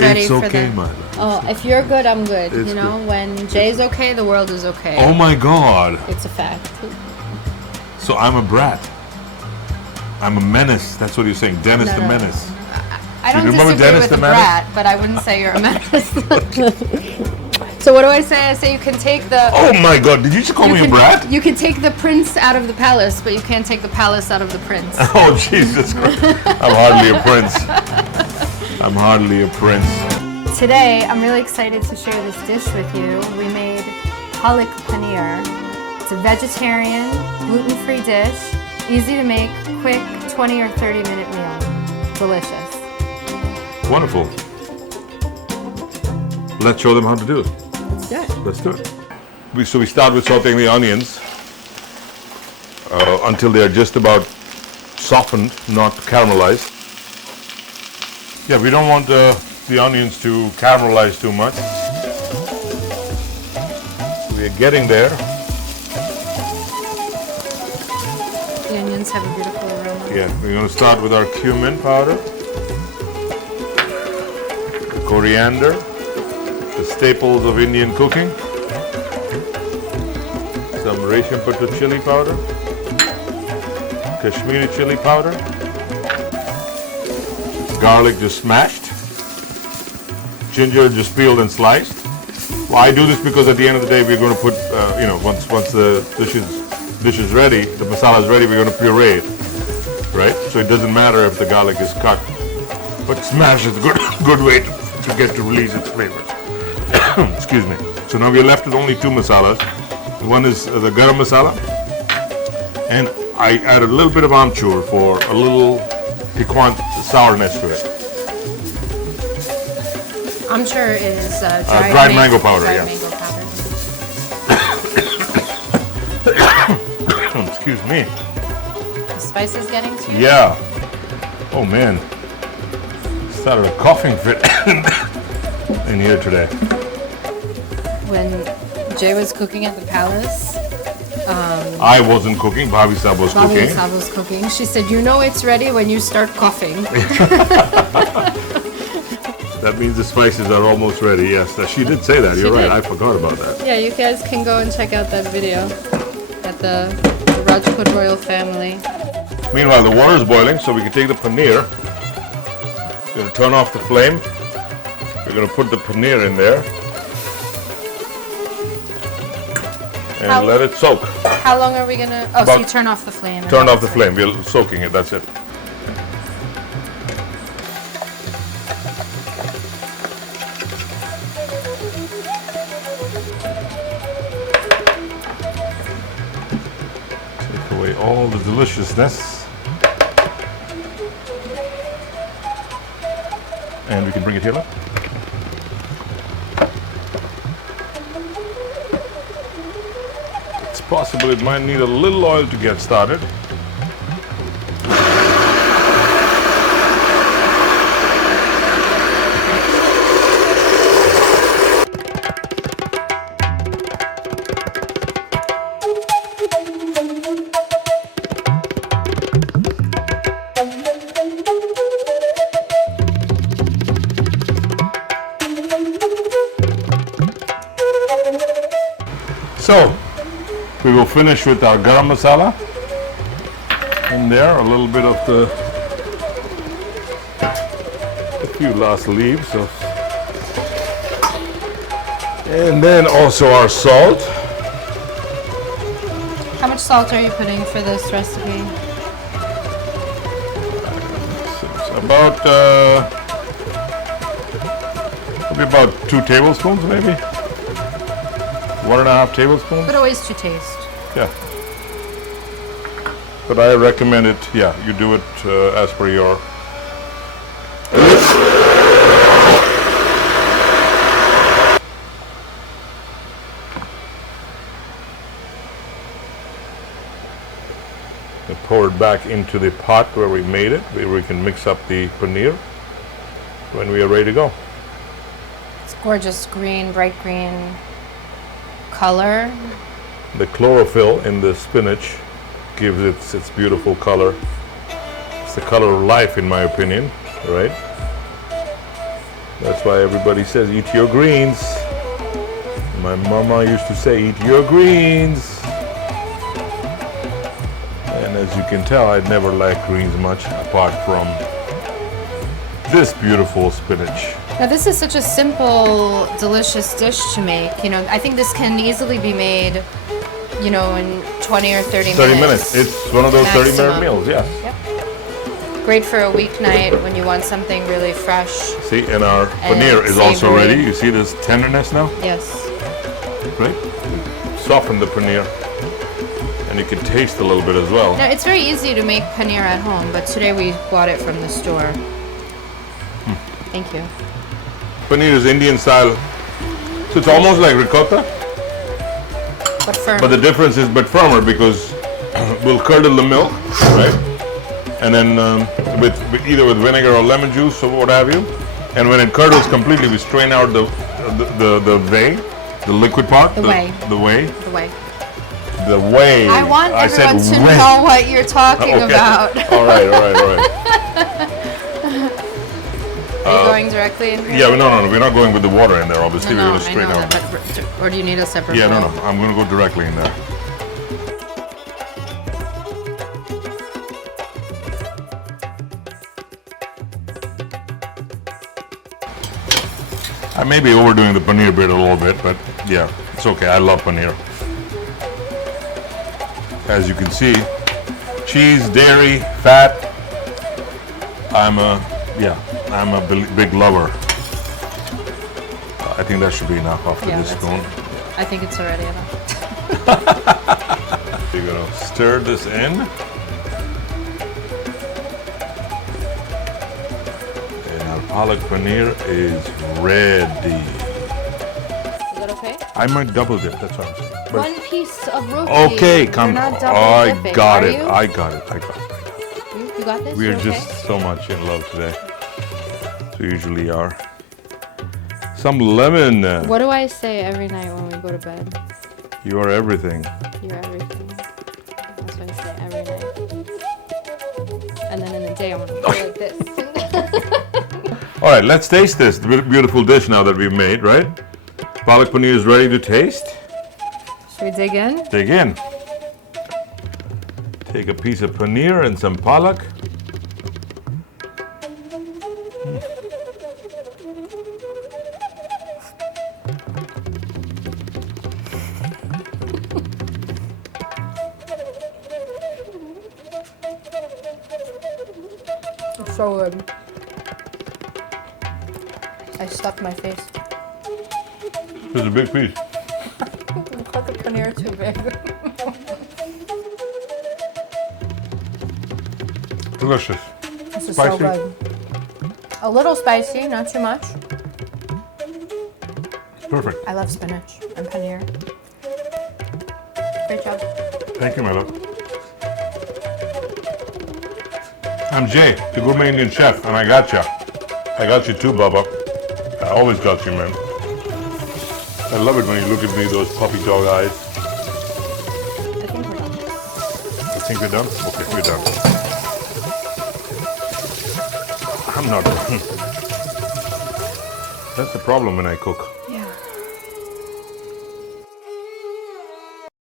Ready It's for okay, the... my love. Oh, if you're good, I'm good. It's you know, good. when Jay's okay, the world is okay. Oh my God. It's a fact. So I'm a brat. I'm a menace. That's what you're saying. Dennis the Menace. I don't remember disagree Dennis with the the Menace? brat, but I wouldn't say you're a menace. So what do I say? I say you can take the... Oh my God. Did you just call me a brat? You can take the prince out of the palace, but you can't take the palace out of the prince. Oh, Jesus Christ. I'm hardly a prince. I'm hardly a prince. Today, I'm really excited to share this dish with you. We made Palak Paneer. It's a vegetarian, gluten-free dish, easy to make, quick, 20 or 30-minute meal. Delicious. Wonderful. Let's show them how to do it. Let's do it. Let's do it. So we start with sauteing the onions until they're just about softened, not caramelized. Yeah, we don't want the onions to caramelize too much. We're getting there. The onions have a beautiful aroma. Yeah, we're going to start with our cumin powder, the coriander, the staples of Indian cooking, some Resham chili powder, Kashmiri chili powder, garlic just smashed, ginger just peeled and sliced. Well, I do this because at the end of the day we're going to put, once the dish is ready, the masala is ready, we're going to puree it, right? So it doesn't matter if the garlic is cut, but smash is a good way to get to release its flavor. Excuse me. So now we're left with only two masalas. One is the garam masala, and I add a little bit of amchur for a little piquant sourness to it. Amchur is dried mango powder, dried yeah. mango powder. Excuse me. The spice is getting to you? Yeah. Oh man. Started a coughing fit in here today. When Jay was cooking at the palace, I wasn't cooking. Bhabhi Sahib was Bobby cooking. Sab was cooking. She said, "You know it's ready when you start coughing." That means the spices are almost ready. Yes, she did say that. You're right. did. I forgot about that. Yeah, you guys can go and check out that video at the Rajput royal family. Meanwhile, the water is boiling, so we can take the paneer. We're going to turn off the flame. We're going to put the paneer in there and let it soak. How long are we gonna? Oh, so you turn off the flame. Turn off the flame. We're soaking it. That's it. Take away all the deliciousness. And we can bring it here. Look. It's possible it might need a little oil to get started. So, we will finish with our garam masala in there, a little bit of a few last leaves of, and then also our salt. How much salt are you putting for this recipe? About maybe about 2 tablespoons, maybe 1.5 tablespoons. But always to taste. Yeah. But I recommend it, yeah, you do it as per your... We pour it back into the pot where we made it, where we can mix up the paneer when we are ready to go. It's gorgeous green, bright green color. The chlorophyll in the spinach gives it its beautiful color. It's the color of life, in my opinion, right? That's why everybody says eat your greens. My mama used to say eat your greens. And as you can tell, I'd never liked greens much apart from this beautiful spinach. Now this is such a simple, delicious dish to make. You know, I think this can easily be made, you know, in 20 or 30 minutes. 30 minutes. It's one of those Maximum. 30-minute meals, yes. Yep. Great for a weeknight when you want something really fresh. See, and our paneer is also savory. ready. You see this tenderness now? Yes. Right? Soften the paneer. And you can taste a little bit as well. Now it's very easy to make paneer at home, but today we bought it from the store. Thank you. Paneer is Indian style. So it's almost like ricotta. But firm. But the difference is but firmer because we'll curdle the milk, right? And then with either with vinegar or lemon juice or what have you. And when it curdles completely, we strain out the whey, the liquid part. The whey. The whey. The whey. The whey. I want everyone to whey. know what you're talking about. All right. Are you going directly in here? Yeah, no, we're not going with the water in there. Obviously, we're No, going to I strain know out. that, but, or do you need a separate Yeah, bowl? no, I'm going to go directly in there. I may be overdoing the paneer bit a little bit, but yeah, it's okay. I love paneer. As you can see, cheese, dairy, fat. I'm a big lover. I think that should be enough after Yeah, this that's spoon. it. I think it's already enough. You're gonna stir this in. And our palak paneer is ready. Is that okay? I might double dip, that's what I'm saying. But- One piece of roti. okay, You're come not on. double I dipping, got are it. you? I got it. You got this? We are You okay? just so much in love today. So we usually are. Some lemon. What do I say every night when we go to bed? You are everything. You're everything. That's what I say every night. And then in the day, I'm gonna go like this. All right, let's taste this beautiful dish now that we've made, right? Palak paneer is ready to taste. Should we dig in? Dig in. Take a piece of paneer and some palak. It's so good. I stuffed my face. It's a big piece. Cut the paneer too big. Delicious. This is Spicy. so good. A little spicy, not too much. Perfect. I love spinach and paneer. Great job. Thank you, my love. I'm Jay, the gourmet Indian chef, and I got you. I got you too, Bubba. I always got you, man. I love it when you look at me, those puppy dog eyes. I think we're done. You think we're done? Okay, we're done. I'm not done. That's the problem when I cook.